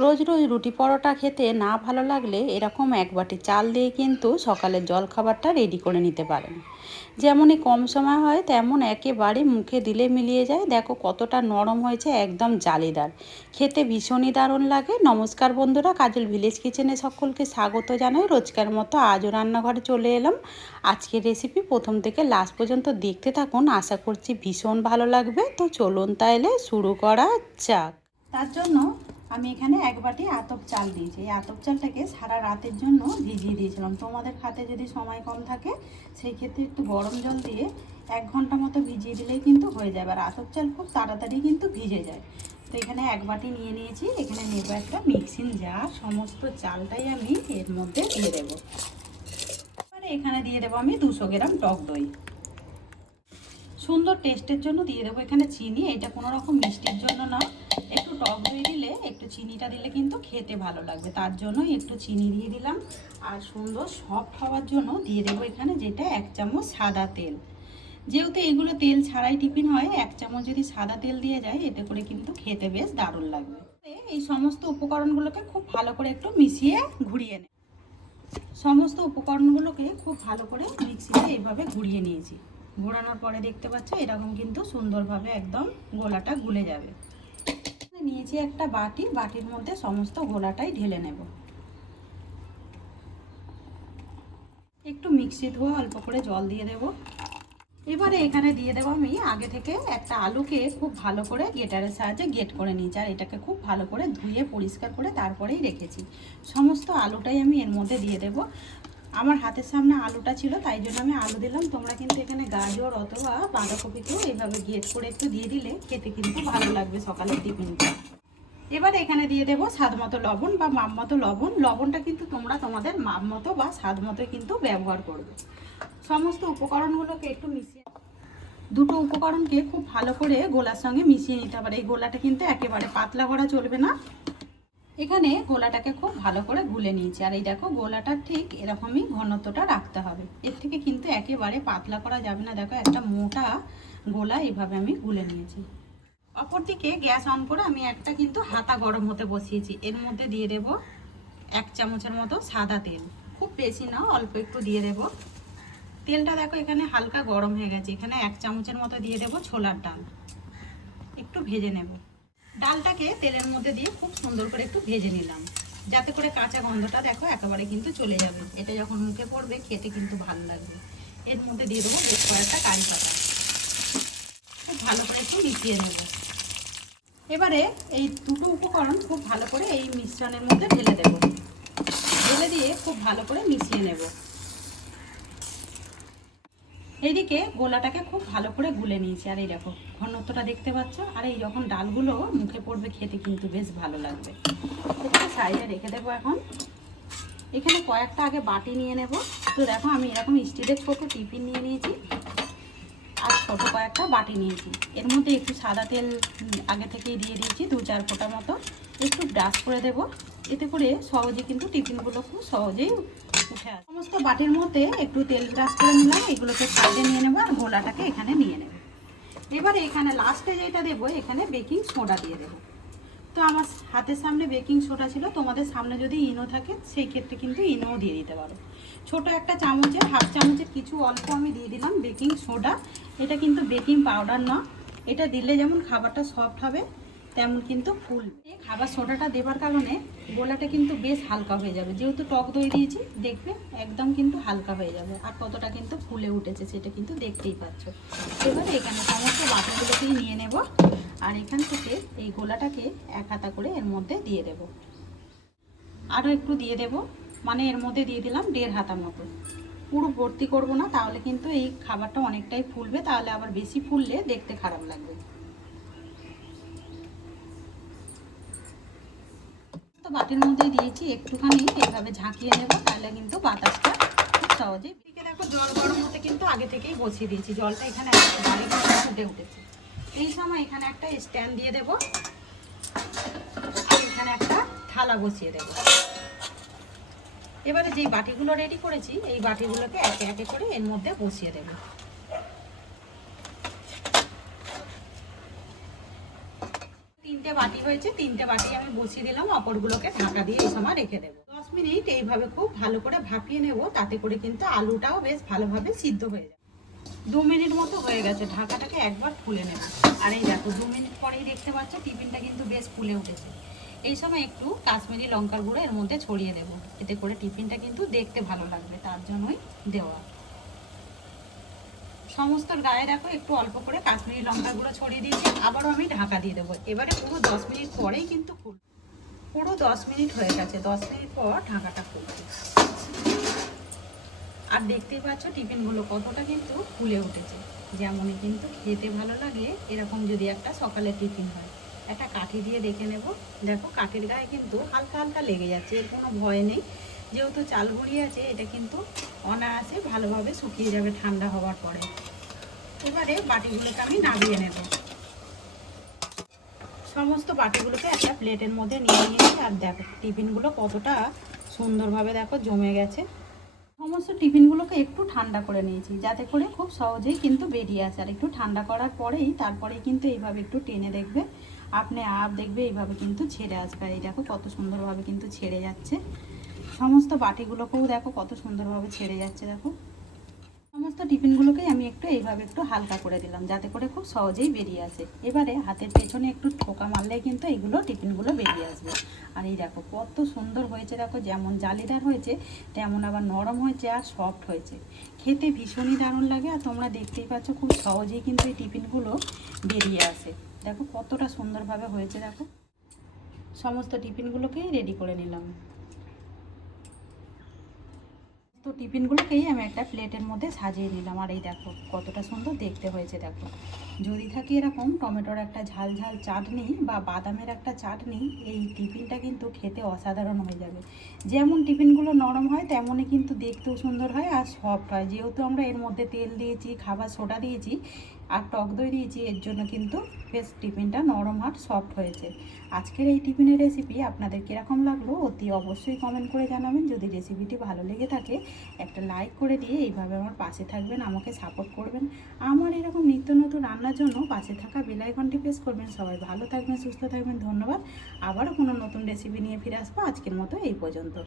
রোজ রোজ রুটি পরোটা খেতে না ভালো লাগলে এরকম এক বাটি চাল দিয়ে কিন্তু সকালের জলখাবারটা রেডি করে নিতে পারেন। যেমনই কম সময় হয় তেমন একেবারে মুখে দিলে মিলিয়ে যায়। দেখো কতটা নরম হয়েছে, একদম জালিদার, খেতে ভীষণই দারুণ লাগে। নমস্কার বন্ধুরা, কাজল ভিলেজ কিচেনে সকলকে স্বাগত জানাই। রোজকার মতো আজও রান্নাঘরে চলে এলাম। আজকের রেসিপি প্রথম থেকে লাস্ট পর্যন্ত দেখতে থাকুন, আশা করছি ভীষণ ভালো লাগবে। তো চলুন তাহলে শুরু করা যাক। তার জন্য আমি এখানে এক বাটি আতপ চাল দিয়েছি। এই আতপ চালটাকে সারা রাতের জন্য ভিজিয়ে দিয়েছিলাম। তোমাদের হাতে যদি সময় কম থাকে সেই ক্ষেত্রে একটু গরম জল দিয়ে 1 ঘন্টা মতো ভিজিয়ে দিলেই কিন্তু হয়ে যাবে। আর আতপ চাল খুব তাড়াতাড়ি কিন্তু ভিজে যায়। তো এখানে এক বাটি নিয়ে নিয়েছি। এখানে নেব একটা মিক্সিং জার, সমস্ত চালটাই আমি এর মধ্যে দিয়ে দেবো। এবারে এখানে দিয়ে দেবো আমি 200 গ্রাম টক দই। সুন্দর টেস্টের জন্য দিয়ে দেবো এখানে চিনি। এটা কোনো রকম মিষ্টির জন্য না, একটু টক দই দিলে একটু চিনিটা দিলে কিন্তু খেতে ভালো লাগবে, তার জন্য একটু চিনি দিয়ে দিলাম। আর সুন্দর সফট হওয়ার জন্য দিয়ে দেবো এখানে যেটা 1 চামচ সাদা তেল। যেহেতু এগুলো তেল ছাড়াই টিফিন হয়, 1 চামচ যদি সাদা তেল দিয়ে যায় এতে করে কিন্তু খেতে বেশ দারুণ লাগবে। এই সমস্ত উপকরণগুলোকে খুব ভালো করে একটু মিশিয়ে ঘুরিয়ে নেব। সমস্ত উপকরণগুলোকে খুব ভালো করে মিক্সিতে এইভাবে ঘুরিয়ে নিয়েছি। ঘোরানোর পরে দেখতে পাচ্ছ এরকম কিন্তু সুন্দরভাবে একদম গোলাটা গুলে যাবে। নিয়েছি একটা বাটি, বাটির মধ্যে সমস্ত গোলাটাই ঢেলে নেব। একটু মিক্সি ধোয়া অল্প করে জল দিয়ে দেব। এবারে এখানে দিয়ে দেবো আমি আগে থেকে একটা আলুকে খুব ভালো করে গ্রেটারের সাহায্যে গ্রেট করে নিয়েছি। আর এটাকে খুব ভালো করে ধুয়ে পরিষ্কার করে তারপরেই রেখেছি। সমস্ত আলুটাই আমি এর মধ্যে দিয়ে দেব। আমার হাতের সামনে আলুটা ছিল তাই জন্য আমি আলু দিলাম। তোমরা কিন্তু এখানে গাজর অথবা বাঁধাকপিকেও এইভাবে গ্রেট করে একটু দিয়ে দিলে খেতে কিন্তু ভালো লাগবে সকালের টিফিনটা। এবারে এখানে দিয়ে দেবো স্বাদ মতো লবণ বা মাপ মতো লবণ। লবণটা কিন্তু তোমরা তোমাদের মাপ মতো বা স্বাদ মতো কিন্তু ব্যবহার করবে। সমস্ত উপকরণগুলোকে একটু মিশিয়ে, দুটো উপকরণকে খুব ভালো করে গোলার সঙ্গে মিশিয়ে নিতে হবে। এই গোলাটা কিন্তু একেবারে পাতলা করা চলবে না। এখানে গোলাটাকে খুব ভালো করে গুলে নিয়েছি। আর এই দেখো গোলাটা ঠিক এরকমই ঘনত্বটা রাখতে হবে, এর থেকে কিন্তু একেবারে পাতলা করা যাবে না। দেখো একটা মোটা গোলা এইভাবে আমি গুলে নিয়েছি। অপরদিকে গ্যাস অন করে আমি একটা কিন্তু হাতা গরম হতে বসিয়েছি। এর মধ্যে দিয়ে দেব 1 চামচের মতো সাদা তেল। খুব বেশি না, অল্প একটু দিয়ে দেব। তেলটা দেখো এখানে হালকা গরম হয়ে গেছে। এখানে 1 চামচের মতো দিয়ে দেব ছোলার ডাল। একটু ভেজে নেব। ডালটাকে তেলের মধ্যে দিয়ে খুব সুন্দর করে একটু ভেজে নিলাম, যাতে করে কাঁচা গন্ধটা দেখো একেবারে কিন্তু চলে যাবে। এটা যখন মুখে পড়বে খেতে কিন্তু ভালো লাগবে। এর মধ্যে দিয়ে দেবো বেশ কয়েকটা কারি পাতা। খুব ভালো করে একটু মিশিয়ে নেব। এবারে এই দুটো উপকরণ খুব ভালো করে এই মিশ্রণের মধ্যে ঢেলে দেব। ঢেলে দিয়ে খুব ভালো করে মিশিয়ে নেব। এইদিকে গোলাটাকে খুব ভালো করে গুলে নিয়েছি। আর এই দেখো ঘনত্বটা দেখতে পাচ্ছ। আর এই যখন ডালগুলো মুখে পড়বে খেতে কিন্তু বেশ ভালো লাগবে। এটাকে সাইডে রেখে দেবো। এখন এখানে কয়েকটা আগে বাটি নিয়ে নেব। তো দেখো আমি এরকম স্টিলের ছোট টিফিন নিয়ে নিয়েছি আর ছোট কয়েকটা বাটি নিয়েছি। এর মধ্যে একটু সাদা তেল আগে থেকেই দিয়ে দিয়েছি, 2-4 ফোঁটা মতো। একটু ব্রাশ করে দেব, এতে করে সহজে কিন্তু টিফিনগুলো খুব সহজেই উঠে আসে। সমস্ত বাটির মধ্যে একটু তেল ব্রাশ করে নিলাম। এগুলোকে সাইডে নিয়ে নেবো আর গোলাটাকে এখানে নিয়ে নেব। এবারে এখানে লাস্টে যেটা দেবো এখানে বেকিং সোডা দিয়ে দেবো। তো আমার হাতের সামনে বেকিং সোডা ছিল, তোমাদের সামনে যদি ইনো থাকে সেই ক্ষেত্রে কিন্তু ইনোও দিয়ে দিতে পারো। ছোট একটা চামচের হাফ চামচের কিছু অল্প আমি দিয়ে দিলাম বেকিং সোডা। এটা কিন্তু বেকিং পাউডার না, এটা দিলে যেমন খাবারটা সফট হবে তেমন কিন্তু ফুলবে। খাবার সোডাটা দেওয়ার কারণে গোলাটা কিন্তু বেশ হালকা হয়ে যাবে। যেহেতু টক দই দিয়েছি দেখবে একদম কিন্তু হালকা হয়ে যাবে। আর কতটা কিন্তু ফুলে উঠেছে সেটা কিন্তু দেখতেই পাচ্ছ। এবারে এখানে সমস্ত বাটিগুলোকেই নিয়ে নেব। আর এখান থেকে এই গোলাটাকে এক হাতা করে এর মধ্যে দিয়ে দেব। আরও একটু দিয়ে দেব, মানে এর মধ্যে দিয়ে দিলাম 1.5 হাতা মতো। পুরো ভর্তি করব না, তাহলে কিন্তু এই খাবারটা অনেকটাই ফুলবে, তাহলে আবার বেশি ফুললে দেখতে খারাপ লাগবে। তো বাটির মধ্যে দিয়েছি, একটুখানি এইভাবে ঝাঁকিয়ে নেব, তাহলে কিন্তু বাতাসটা খুব সহজেই। এদিকে দেখো জল গরম হতে কিন্তু আগে থেকেই বসিয়ে দিয়েছি। জলটা এখানে একেবারে ফুটে উঠেছে। এই সময় এখানে একটা স্ট্যান্ড দিয়ে দেব আর এখানে একটা থালা বসিয়ে দেব। এবারে যেই বাটিগুলো রেডি করেছি এই বাটিগুলোকে একে একে করে এর মধ্যে বসিয়ে দেব। 3টে বাটি হয়েছে, 3টে বাটি আমি বসিয়ে দিলাম, অপরগুলোকে ঢাকা দিয়ে এই সময় রেখে দেবো। 10 মিনিট এইভাবে খুব ভালো করে ভাপিয়ে নেব, তাতে করে কিন্তু আলুটাও বেশ ভালোভাবে সিদ্ধ হয়ে যাবে। 2 মিনিট মতো হয়ে গেছে, ঢাকাটাকে একবার খুলে নেব। আর এই দেখো 2 মিনিট পরেই দেখতে পাচ্ছ টিফিনটা কিন্তু বেশ ফুলে উঠেছে। এই সময় একটু কাশ্মীরি লঙ্কার গুঁড়ো এর মধ্যে ছড়িয়ে দেবো, এতে করে টিফিনটা কিন্তু দেখতে ভালো লাগবে, তার জন্যই দেওয়া। সমস্ত গায়ে দেখো একটু অল্প করে কাশ্মীরি লঙ্কার গুঁড়ো ছড়িয়ে দিয়েছি, আবারও আমি ঢাকা দিয়ে দেবো। এবারে পুরো 10 মিনিট পরেই কিন্তু পুরো 10 মিনিট হয়ে গেছে, 10 মিনিট পর ঢাকাটা খুলছি। আর দেখতেই পাচ্ছ টিফিনগুলো কতটা কিন্তু ফুলে উঠেছে, যেমনই কিন্তু খেতে ভালো লাগে এরকম যদি একটা সকালের টিফিন হয়। একটা কাঠি দিয়ে দেখে নেব, দেখো কাঠির গায়ে কিন্তু হালকা হালকা লেগে যাচ্ছে, এর কোনো ভয় নেই, যেহেতু চাল গুঁড়ি আছে এটা কিন্তু অনায়াসে ভালোভাবে শুকিয়ে যাবে ঠান্ডা হওয়ার পরে। এবারে বাটিগুলোকে আমি নামিয়ে নেব, সমস্ত বাটিগুলোকে একটা প্লেটের মধ্যে নিয়ে নিয়েছি। আর দেখো টিফিনগুলো কতটা সুন্দরভাবে দেখো জমে গেছে। সমস্ত টিফিনগুলোকে একটু ঠান্ডা করে নিয়েছি, যাতে করে খুব সহজেই কিন্তু বেরিয়ে আসে। আর একটু ঠান্ডা করার পরেই তারপরেই কিন্তু এইভাবে একটু টেনে দেখবে, আপনি দেখবে এইভাবে কিন্তু ছেড়ে আসবে। এই দেখো কত সুন্দরভাবে কিন্তু ছেড়ে যাচ্ছে, সমস্ত বাটিগুলোকেও দেখো কত সুন্দরভাবে ছেড়ে যাচ্ছে। দেখো সমস্ত টিফিনগুলোকেই আমি একটু এইভাবে একটু হালকা করে দিলাম, যাতে করে খুব সহজেই বেরিয়ে আসে। এবারে হাতের পেছনে একটু ঠোকা মারলেই কিন্তু এইগুলো টিফিনগুলো বেরিয়ে আসবে। আর এই দেখো কত সুন্দর হয়েছে, দেখো যেমন জালিদার হয়েছে তেমন আবার নরম হয়েছে আর সফট হয়েছে, খেতে ভীষণই দারুণ লাগে। আর তোমরা দেখতেই পাচ্ছ খুব সহজেই কিন্তু এই টিফিনগুলো বেরিয়ে আসে, দেখো কতটা সুন্দরভাবে হয়েছে। দেখো সমস্ত টিফিনগুলোকেই রেডি করে নিলাম, তো টিফিনগুলোকেই আমি একটা প্লেটের মধ্যে সাজিয়ে নিলাম। আর এই দেখো কতটা সুন্দর দেখতে হয়েছে। দেখো যদি থাকে এরকম টমেটোর একটা ঝাল ঝাল চাটনি বা বাদামের একটা চাটনি, এই টিফিনটা কিন্তু খেতে অসাধারণ হয়ে যাবে। যেমন টিফিনগুলো নরম হয় তেমনই কিন্তু দেখতেও সুন্দর হয় আর সফট হয়, যেহেতু আমরা এর মধ্যে তেল দিয়েছি, খাবার সোডা দিয়েছি আর টক দই দিয়েছি, এর জন্য কিন্তু বেশ টিফিনটা নরম আর সফট হয়েছে। আজকের এই টিফিনের রেসিপি আপনাদের কীরকম লাগলো অতি অবশ্যই কমেন্ট করে জানাবেন। যদি রেসিপিটি ভালো লেগে থাকে একটা লাইক করে দিয়ে এইভাবে আমার পাশে থাকবেন, আমাকে সাপোর্ট করবেন। আমার এরকম নিত্য নতুন রান্নার জন্য পাশে থাকা বেল আইকনটি প্রেস করবেন। সবাই ভালো থাকবেন, সুস্থ থাকবেন, ধন্যবাদ। আবারও কোনো নতুন রেসিপি নিয়ে ফিরে আসবো। আজকের মতো এই পর্যন্ত।